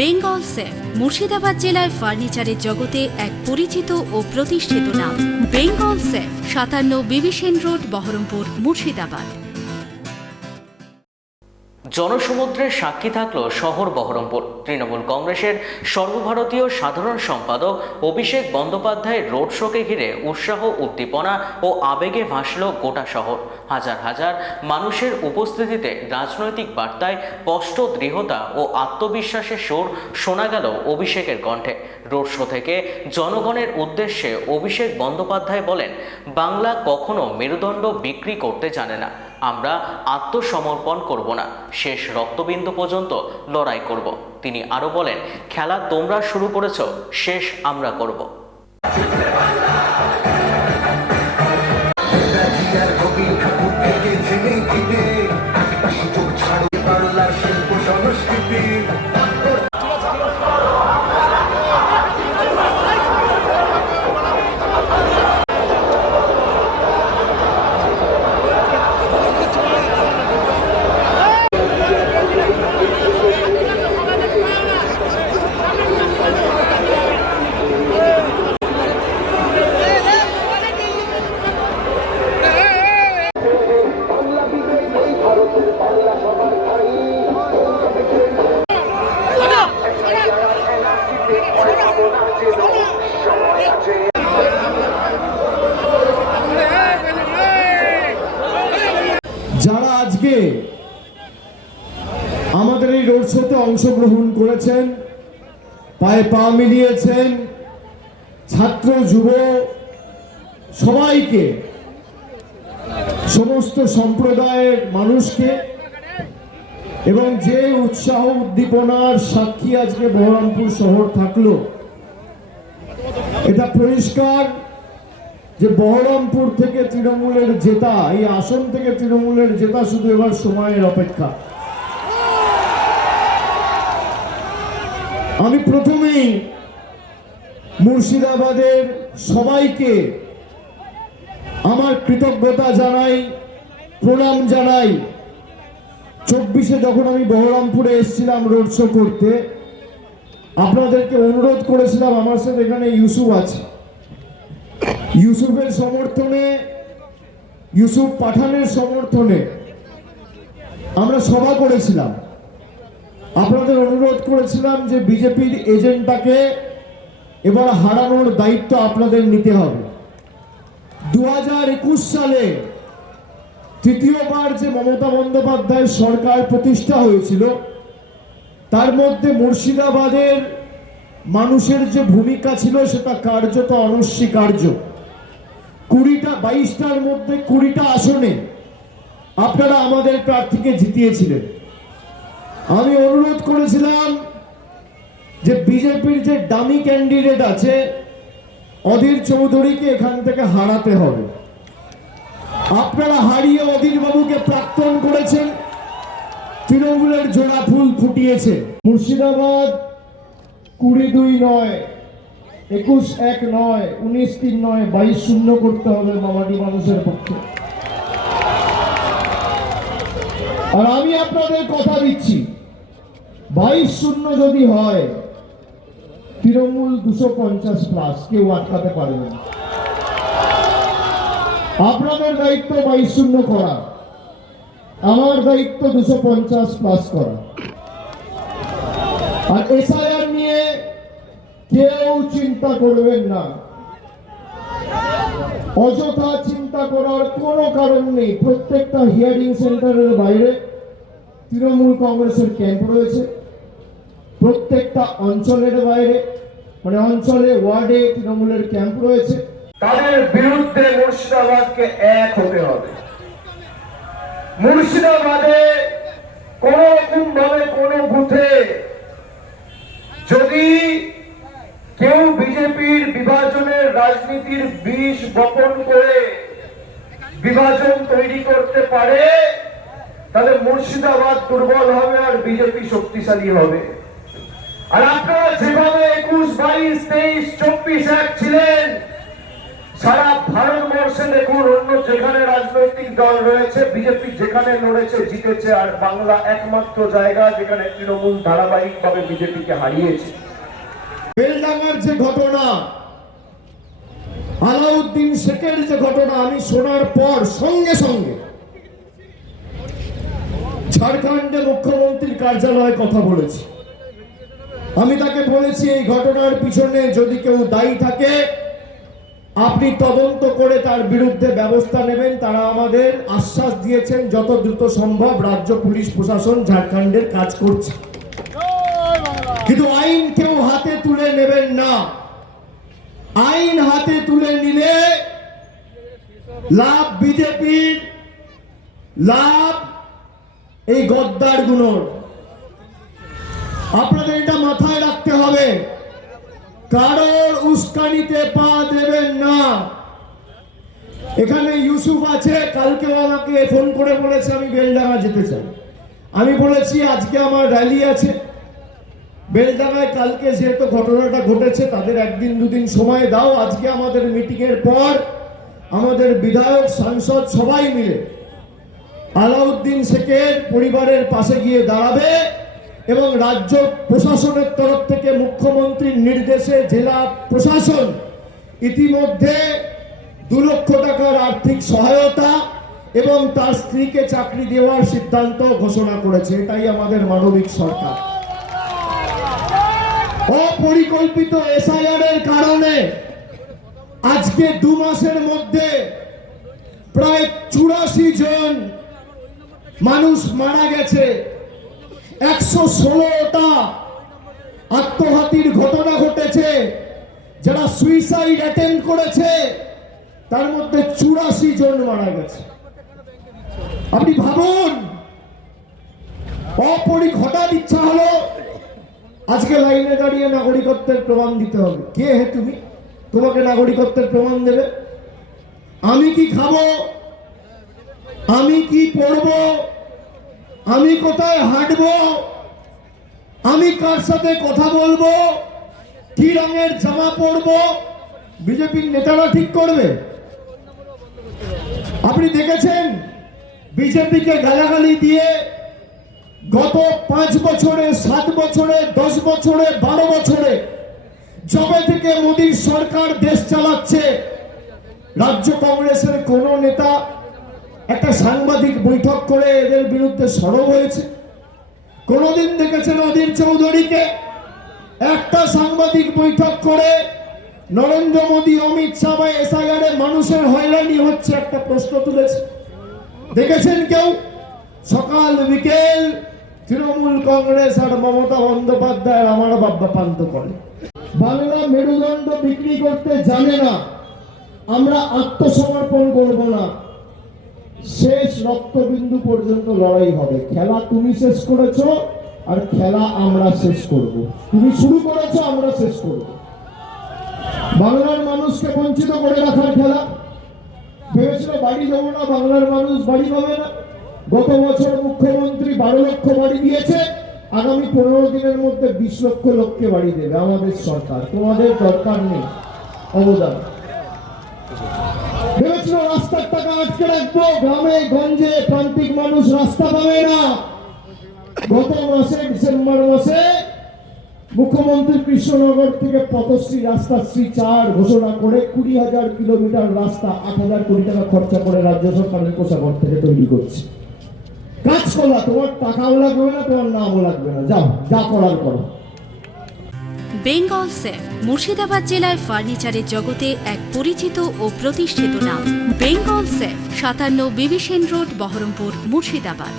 Bengal safe Murshidabad জেলায় ফার্নিচারের জগতে এক পরিচিত ও প্রতিষ্ঠিত নাম। বেঙ্গল সেফ 57 বিবি সেন রোড, বহরমপুর, মুর্শিদাবাদ। জনসমুদ্রের সাক্ষী থাকলো শহর বহরমপুর। তৃণমূল কংগ্রেসের সর্বভারতীয় সাধারণ সম্পাদক অভিষেক বন্দ্যোপাধ্যায়ের রোড শোকে ঘিরে উৎসাহ, উদ্দীপনা ও আবেগে ভাসল গোটা শহর। হাজার হাজার মানুষের উপস্থিতিতে রাজনৈতিক বার্তায় স্পষ্ট দৃঢ়তা ও আত্মবিশ্বাসের সুর শোনা গেল অভিষেকের কণ্ঠে। রোড শো থেকে জনগণের উদ্দেশ্যে অভিষেক বন্দ্যোপাধ্যায় বলেন, বাংলা কখনো মেরুদণ্ড বিক্রি করতে জানে না। আমরা আত্মসমর্পণ করব না, শেষ রক্তবিন্দু পর্যন্ত লড়াই করব। তিনি আরো বলেন, খেলা তোমরা শুরু করেছ, শেষ আমরা করব। যারা আজকে আমাদের এই রোড শোতে অংশগ্রহণ করেছেন, পায়ে পা মিলিয়েছেন, ছাত্র যুব সবাইকে, সমস্ত সম্প্রদায়ের মানুষকে, এবং যে উৎসাহ উদ্দীপনার সাক্ষী আজকে বহরমপুর শহর থাকলো, এটা পরিষ্কার যে বহরমপুর থেকে তৃণমূলের জেতা, এই আসন থেকে তৃণমূলের জেতা শুধু এবার সময়ের অপেক্ষা। আমি প্রথমেই মুর্শিদাবাদের সবাইকে আমার কৃতজ্ঞতা জানাই, প্রণাম জানাই। 24-এ যখন আমি বহরমপুরে এসেছিলাম রোড শো করতে, আপনাদেরকে অনুরোধ করেছিলাম, আমার সাথে এখানে ইউসুফ আছে, ইউসুফের সমর্থনে, ইউসুফ পাঠানের সমর্থনে আমরা সভা করেছিলাম। আপনাদের অনুরোধ করেছিলাম যে বিজেপির এজেন্ডাকে এবার হারানোর দায়িত্ব আপনাদের নিতে হবে। 2021 সালে তৃতীয়বার যে মমতা বন্দ্যোপাধ্যায়ের সরকার প্রতিষ্ঠা হয়েছিল, তার মধ্যে মুর্শিদাবাদের মানুষের যে ভূমিকা ছিল সেটা কার্যত অনস্বীকার্য। 22টার মধ্যে 20টা আসনে আপনারা আমাদের প্রার্থীকে জিতিয়েছিলেন। আমি অনুরোধ করেছিলাম যে বিজেপির যে ডামি ক্যান্ডিডেট আছে অধীর চৌধুরীকে এখান থেকে হারাতে হবে। আপনারা হারিয়ে অধীর বাবুকে প্রাক্তন করেছেন, তৃণমূলের জোড়া ফুল ফুটিয়েছে। মুর্শিদাবাদ 22 নয়, 21-1 নয়, 19-3 নয়, 22-0 করতে হবে মামাটি মানুষের পক্ষে। আর আমি আপনাদের কথা দিচ্ছি, 22-0 যদি হয়, তৃণমূল 250+, কেউ আটকাতে পারবে না। আপনাদের দায়িত্ব 22-0 করা, আমার দায়িত্ব 250+ করা। আর এসআইআর নিয়ে কেউ চিন্তা করবেন না, অযথা চিন্তা করার কোনো কারণ নেই। প্রত্যেকটা হিয়ারিং সেন্টারের বাইরে তৃণমূল কংগ্রেসের ক্যাম্প রয়েছে, প্রত্যেকটা অঞ্চলের বাইরে, মানে অঞ্চলে, ওয়ার্ডে তৃণমূলের ক্যাম্প রয়েছে। তাদের বিরুদ্ধে মুর্শিদাবাদকে এক হতে হবে। মুর্শিদাবাদে কোন রকম ভাবে কোন বুথে যদি কেউ বিজেপির বিভাজনের রাজনীতির বীজ বপন করে বিভাজন তৈরি করতে পারে, তাহলে মুর্শিদাবাদ দুর্বল হবে আর বিজেপি শক্তিশালী হবে। আর আপনারা যেভাবে 21, 22, 23, 24 ছিলেন, সারা ভারতবর্ষে দেখুন, অন্য যেখানে রাজনৈতিক দল রয়েছে, বিজেপি যেখানে লড়েছে জিতেছে, আর বাংলা একমাত্র জায়গা যেখানে তৃণমূল ধারাবাহিকভাবে বিজেপিকে হারিয়েছে। বেলডাঙ্গার যে ঘটনা, আলাউদ্দিন শেখের যে ঘটনা, আমি শোনার পর সঙ্গে সঙ্গে ঝাড়খণ্ডে মুখ্যমন্ত্রীর কার্যালয়ে কথা বলেছি। আমি তাকে বলেছি, এই ঘটনার পিছনে যদি কেউ দায়ী থাকে আপনি তদন্ত করে তার বিরুদ্ধে ব্যবস্থা নেবেন। তারা আমাদের আশ্বাস দিয়েছেন যত দ্রুত সম্ভব রাজ্য পুলিশ প্রশাসন ঝাড়খণ্ডের কাজ করছে, কিন্তু আইন কেউ হাতে তুলে নেবেন না। আইন হাতে তুলে নিলে লাভ বিজেপির, লাভ এই গদ্দার গুলোর। আপনাদের এটা মাথায় রাখতে হবে, কারোর উস্কানিতে পা দেবেন না। এখানে ইউসুফ আছে, কালকেও আমাকে ফোন করে বলেছে আমি বেলডাঙ্গা যেতে চাই। আমি বলেছি আজকে আমার র্যালি আছে বেলডাঙ্গায়, কালকে যেহেতু ঘটনাটা ঘটেছে তাদের একদিন দুদিন সময় দাও। আজকে আমাদের মিটিং এর পর আমাদের বিধায়ক সাংসদ সবাই মিলে আলাউদ্দিন শেখের পরিবারের পাশে গিয়ে দাঁড়াবে এবং রাজ্য প্রশাসনের তরফ থেকে মুখ্যমন্ত্রীর নির্দেশে জেলা প্রশাসন ইতিমধ্যে 2 লক্ষ টাকার আর্থিক সহায়তা এবং তার স্ত্রীকে চাকরি দেওয়ার সিদ্ধান্ত ঘোষণা করেছে। এটাই আমাদের মানবিক সরকার। অপরিকল্পিত এসআইআর এর কারণে আজকে 2 মাসের মধ্যে প্রায় 84 জন মানুষ মারা গেছে, 116টা আত্মঘাতীর ঘটনা ঘটেছে। যারা সুইসাইড অ্যাটেম্প করেছে তার মধ্যে 84 জন মারা গেছে। আপনি ভাবুন, হঠাৎ ইচ্ছা হলো আজকে লাইনে দাঁড়িয়ে নাগরিকত্বের প্রমাণ দিতে হবে। কে হে তুমি, তোমাকে নাগরিকত্বের প্রমাণ দেবে? আমি কি খাবো, আমি কি পড়বো, আমি কোথায় হাঁটবো, আমি কার সাথে কথা বলবো, কি রঙের জামা পরবো, বিজেপির নেতারা ঠিক করবে? আপনি দেখেছেন বিজেপিকে গালাগালি দিয়ে গত 5 বছরে, 7 বছরে, 10 বছরে, 12 বছরে যবে থেকে মোদীর সরকার দেশ চালাচ্ছে, রাজ্য কংগ্রেসের কোন নেতা একটা সাংবাদিক বৈঠক করে এদের বিরুদ্ধে সরব হয়েছে? কোনদিন দেখেছেন অধীর চৌধুরীকে একটা সাংবাদিক বৈঠক করে নরেন্দ্র মোদী, অমিত শাহ বা এসআইআর এ মানুষের হয়রানি হচ্ছে একটা প্রশ্ন তুলেছে? দেখেছেন কেউ? সকাল বিকেল তৃণমূল কংগ্রেস আর মমতা বন্দ্যোপাধ্যায়ের আমার বাব্বা পান্ত করে। বাংলা মেরুদণ্ড বিক্রি করতে জানে না। আমরা আত্মসমর্পণ করব না, শেষ রক্তবিন্দু পর্যন্ত লড়াই হবে। খেলা তুমি শেষ করেছো আর খেলা আমরা শেষ করব। তুমি শুরু করেছো, আমরা শেষ করব। বাংলার মানুষকে বঞ্চিত করে রাখার খেলা। ভেবেছিল বাড়ি দেবো না, বাংলার মানুষ বাড়ি পাবে না। গত বছর মুখ্যমন্ত্রী 12 লক্ষ বাড়ি দিয়েছে, আগামী 15 দিনের মধ্যে 20 লক্ষ লোককে বাড়ি দেবে আমাদের সরকার। তোমাদের দরকার নেই অবদান। ভেবেছিল রাস্তার টাকা আটকে রাখবো, গ্রামে গঞ্জে প্রান্তিক মানুষ রাস্তা পাবে না। গত মাসে ডিসেম্বর মাসে মুখ্যমন্ত্রী কৃষ্ণনগর থেকে পথশ্রী রাস্তা শ্রী 4 ঘোষণা করে 20,000 কিলোমিটার রাস্তা 8,000 কোটি টাকা খরচা করে রাজ্য সরকারের কোষাগার থেকে তৈরি করছে। কাজ করলা, তোমার টাকাও লাগবে না, তোমার নামও লাগবে না, যাও যা করার করো। বেঙ্গল সেফ মুর্শিদাবাদ জেলায় ফার্নিচারের জগতে এক পরিচিত ও প্রতিষ্ঠিত নাম। Bengal safe 57 বিবিসেন road, Baharampur, Murshidabad.